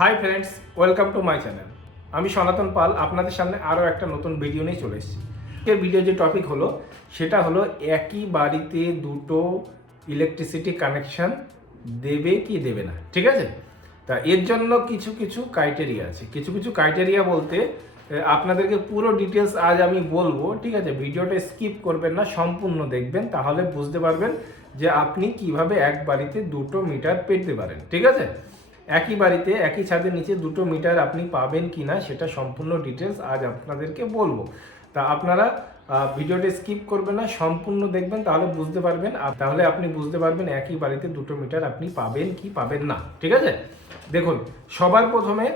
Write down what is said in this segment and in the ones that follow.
Hi friends, welcome to my channel. আমি সনাতন পাল আপনাদের সামনে আরও একটা নতুন ভিডিও নিয়ে চলে এসেছি। আজকের ভিডিও যে টপিক হলো সেটা হলো একই বাড়িতে দুটো ইলেকট্রিসিটি কানেকশন দেবে কি দেবে না, ঠিক আছে? তা এর জন্য কিছু কিছু ক্রাইটেরিয়া আছে। কিছু কিছু ক্রাইটেরিয়া বলতে আপনাদেরকে পুরো ডিটেলস আজ আমি বলবো, ঠিক আছে? ভিডিওটা স্কিপ করবেন না, সম্পূর্ণ দেখবেন, তাহলে বুঝতে পারবেন যে আপনি কিভাবে এক বাড়িতে দুটো মিটার পেতে পারেন, ঠিক আছে? একই বাড়িতে একই ছাদের নিচে দুটো মিটার আপনি পাবেন কি না সেটা সম্পূর্ণ ডিটেলস আজ আপনাদেরকে বলবো। তা আপনারা ভিডিওটা স্কিপ করবেন না, সম্পূর্ণ দেখবেন, তাহলে বুঝতে পারবেন। তাহলে আপনি বুঝতে পারবেন একই বাড়িতে দুটো মিটার আপনি পাবেন কি পাবেন না, ঠিক আছে? দেখুন, সবার প্রথমে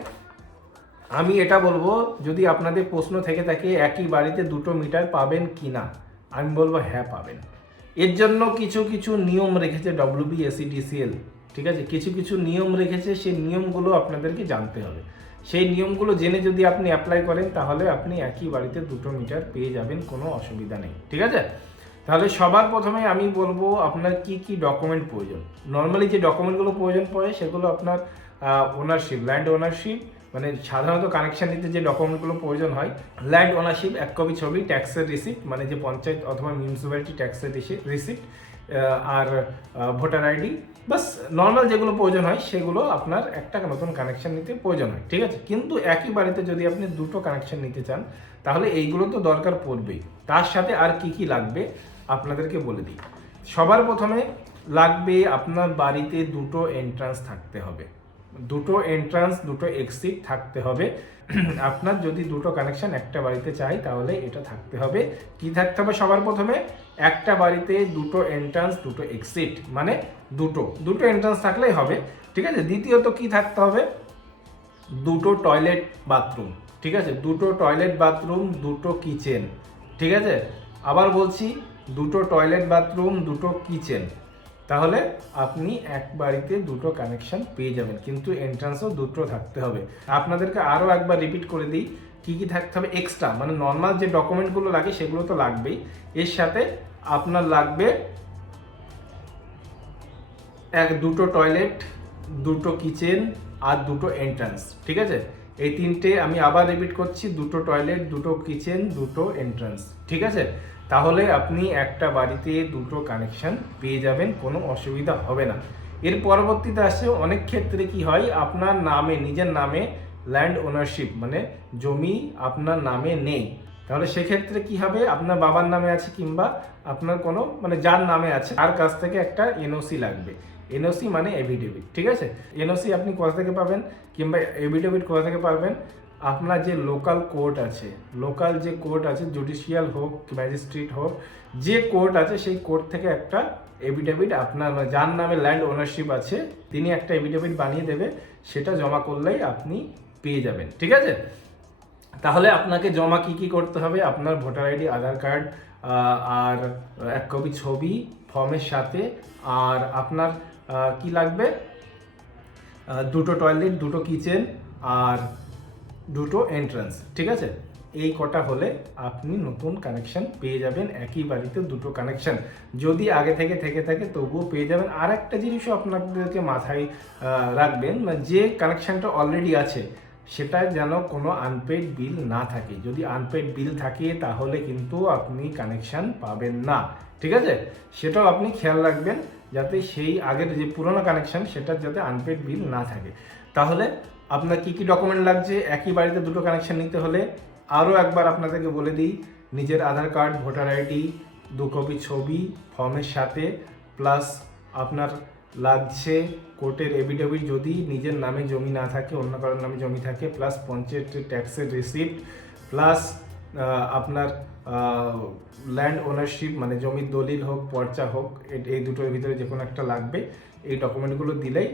আমি এটা বলবো, যদি আপনাদের প্রশ্ন থেকে থাকে একই বাড়িতে দুটো মিটার পাবেন কি না, আমি বলবো হ্যাঁ পাবেন। এর জন্য কিছু কিছু নিয়ম রেখেছে WBSEDCL, ঠিক আছে? কিছু কিছু নিয়ম রেখেছে, সেই নিয়মগুলো আপনাদেরকে জানতে হবে। সেই নিয়মগুলো জেনে যদি আপনি অ্যাপ্লাই করেন তাহলে আপনি একই বাড়িতে দুটো মিটার পেয়ে যাবেন, কোনো অসুবিধা নেই, ঠিক আছে? তাহলে সবার প্রথমে আমি বলবো আপনার কি কি ডকুমেন্ট প্রয়োজন। নর্মালি যে ডকুমেন্টগুলো প্রয়োজন পড়ে সেগুলো আপনার ওনারশিপ, ল্যান্ড ওনারশিপ, মানে সাধারণত কানেকশন নিতে যে ডকুমেন্টগুলো প্রয়োজন হয়, ল্যান্ড ওনারশিপ, এক কপি ছবি, ট্যাক্সের রিসিপ্ট, মানে যে পঞ্চায়েত অথবা মিউনিসিপ্যালিটি ট্যাক্সের রিসিপ্ট, আর ভোটার আইডি, বাস নর্মাল যেগুলো প্রয়োজন হয় সেগুলো আপনার একটা নতুন কানেকশন নিতে প্রয়োজন হয়, ঠিক আছে? কিন্তু একই বাড়িতে যদি আপনি দুটো কানেকশন নিতে চান তাহলে এইগুলো তো দরকার পড়বেই। তার সাথে আর কি কি লাগবে আপনাদেরকে বলে দিই। সবার প্রথমে লাগবে আপনার বাড়িতে দুটো এন্ট্রান্স থাকতে হবে, দুটো এন্ট্রান্স দুটো এক্সিট থাকতে হবে। আপনার যদি দুটো কানেকশন একটা বাড়িতে চাই তাহলে এটা থাকতে হবে। কি থাকতে হবে? সবার প্রথমে একটা বাড়িতে দুটো এন্ট্রান্স দুটো এক্সিট, মানে দুটো দুটো এন্ট্রান্স থাকলেই হবে, ঠিক আছে? দ্বিতীয়ত কি থাকতে হবে? দুটো টয়লেট বাথরুম, ঠিক আছে? দুটো টয়লেট বাথরুম, দুটো কিচেন, ঠিক আছে? আবার বলছি, দুটো টয়লেট বাথরুম দুটো কিচেন, তাহলে আপনি এক বাড়িতে দুটো কানেকশন পেয়ে যাবেন, কিন্তু এন্ট্রান্সও দুটো থাকতে হবে। আপনাদেরকে আরও একবার রিপিট করে দিই, কি কি থাকতে হবে এক্সট্রা, মানে নর্মাল যে ডকুমেন্টগুলো লাগে সেগুলো তো লাগবেই, এর সাথে আপনার লাগবে দুটো টয়লেট, দুটো কিচেন আর দুটো এন্ট্রান্স, ঠিক আছে? এই তিনটে আমি আবার রিপিট করছি, দুটো টয়লেট, দুটো কিচেন, দুটো এন্ট্রান্স, ঠিক আছে? তাহলে আপনি একটা বাড়িতে দুটো কানেকশন পেয়ে যাবেন, কোনো অসুবিধা হবে না। এর পরবর্তীতে আসছে, অনেক ক্ষেত্রে কি হয়, আপনার নামে, নিজের নামে ল্যান্ড ওনারশিপ, মানে জমি আপনার নামে নেই, তাহলে সেক্ষেত্রে কি হবে, আপনার বাবার নামে আছে কিংবা আপনার কোনো, মানে যার নামে আছে তার কাছ থেকে একটা এনওসি লাগবে। এনওসি মানে এভিডেভিট, ঠিক আছে? এনওসি আপনি কোথা থেকে পাবেন কিংবা এভিডেভিট কোথা থেকে পাবেন? আপনার যে লোকাল কোর্ট আছে, লোকাল যে কোর্ট আছে, জুডিশিয়াল হোক, ম্যাজিস্ট্রেট হোক, যে কোর্ট আছে সেই কোর্ট থেকে একটা এভিডেভিট, আপনার যার নামে ল্যান্ড ওনারশিপ আছে তিনি একটা এভিডেভিট বানিয়ে দেবে, সেটা জমা করলেই আপনি পেয়ে যাবেন, ঠিক আছে? তাহলে আপনাকে জমা কি কি করতে হবে? আপনার ভোটার আইডি, আধার কার্ড, আর এক কপি ছবি ফর্মের সাথে, আর আপনার কি লাগবে? দুটো টয়লেট, দুটো কিচেন আর দুটো এন্ট্রান্স, ঠিক আছে? এই কটা হলে আপনি নতুন কানেকশন পেয়ে যাবেন, একই বাড়িতে দুটো কানেকশন। যদি আগে থেকে থাকে তবুও পেয়ে যাবেন। আর একটা জিনিসও আপনাদেরকে মাথায় রাখবেন, যে কানেকশনটা অলরেডি আছে সেটা যেন কোনো আনপেড বিল না থাকে। যদি আনপেড বিল থাকে তাহলে কিন্তু আপনি কানেকশন পাবেন না, ঠিক আছে? সেটাও আপনি খেয়াল রাখবেন, যাতে সেই আগের যে পুরোনো কানেকশন সেটার যাতে আনপেড বিল না থাকে। তাহলে আপনার কি কি ডকুমেন্ট লাগছে একই বাড়িতে দুটো কানেকশন নিতে হলে? আরও একবার আপনাদেরকে বলে দিই, নিজের আধার কার্ড, ভোটার আইডি, 2 কপি ছবি ফর্মের সাথে, প্লাস আপনার লাগছে কোর্টের এভিডেভিট যদি নিজের নামে জমি না থাকে, অন্য কারোর নামে জমি থাকে, প্লাস পঞ্চায়েতের ট্যাক্সের রিসিপ্ট, প্লাস আপনার ল্যান্ড ওনারশিপ, মানে জমির দলিল হোক, পর্চা হোক, এই দুটোর ভিতরে যে কোনো একটা লাগবে। এই ডকুমেন্টগুলো দিলেই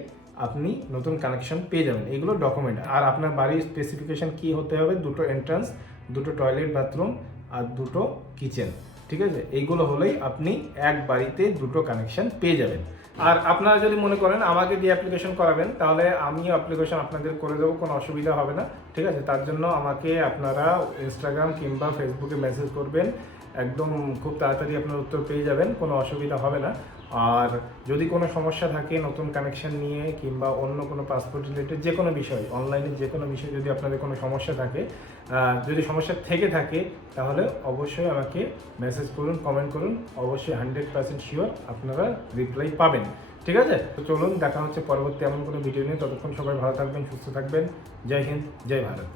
আপনি নতুন কানেকশন পেয়ে যাবেন। এগুলো ডকুমেন্ট। আর আপনার বাড়ির স্পেসিফিকেশন কি হতে হবে? দুটো এন্ট্রান্স, দুটো টয়লেট বাথরুম আর দুটো কিচেন, ঠিক আছে? এইগুলো হলেই আপনি এক বাড়িতে দুটো কানেকশন পেয়ে যাবেন। আর আপনারা যদি মনে করেন আমাকে দিয়ে অ্যাপ্লিকেশন করাবেন, তাহলে আমিও অ্যাপ্লিকেশন আপনাদের করে দেবো, কোনো অসুবিধা হবে না, ঠিক আছে? তার জন্য আমাকে আপনারা ইনস্টাগ্রাম কিংবা ফেসবুকে মেসেজ করবেন, একদম খুব তাড়াতাড়ি আপনার উত্তর পেয়ে যাবেন, কোনো অসুবিধা হবে না। আর যদি কোনো সমস্যা থাকে নতুন কানেকশন নিয়ে কিংবা অন্য কোনো পাসপোর্ট রিলেটেড যে কোনো বিষয়, অনলাইনের যে কোনো বিষয় যদি আপনাদের কোনো সমস্যা থাকে, যদি সমস্যা থেকে থাকে তাহলে অবশ্যই আমাকে মেসেজ করুন, কমেন্ট করুন, অবশ্যই 100% শিওর আপনারা রিপ্লাই পাবেন। ঠিক আছে, তো চলুন দেখা হচ্ছে পরবর্তী এমন কোনো ভিডিও নিয়ে। ততক্ষণ সবাই ভালো থাকবেন, সুস্থ থাকবেন। জয় হিন্দ, জয় ভারত।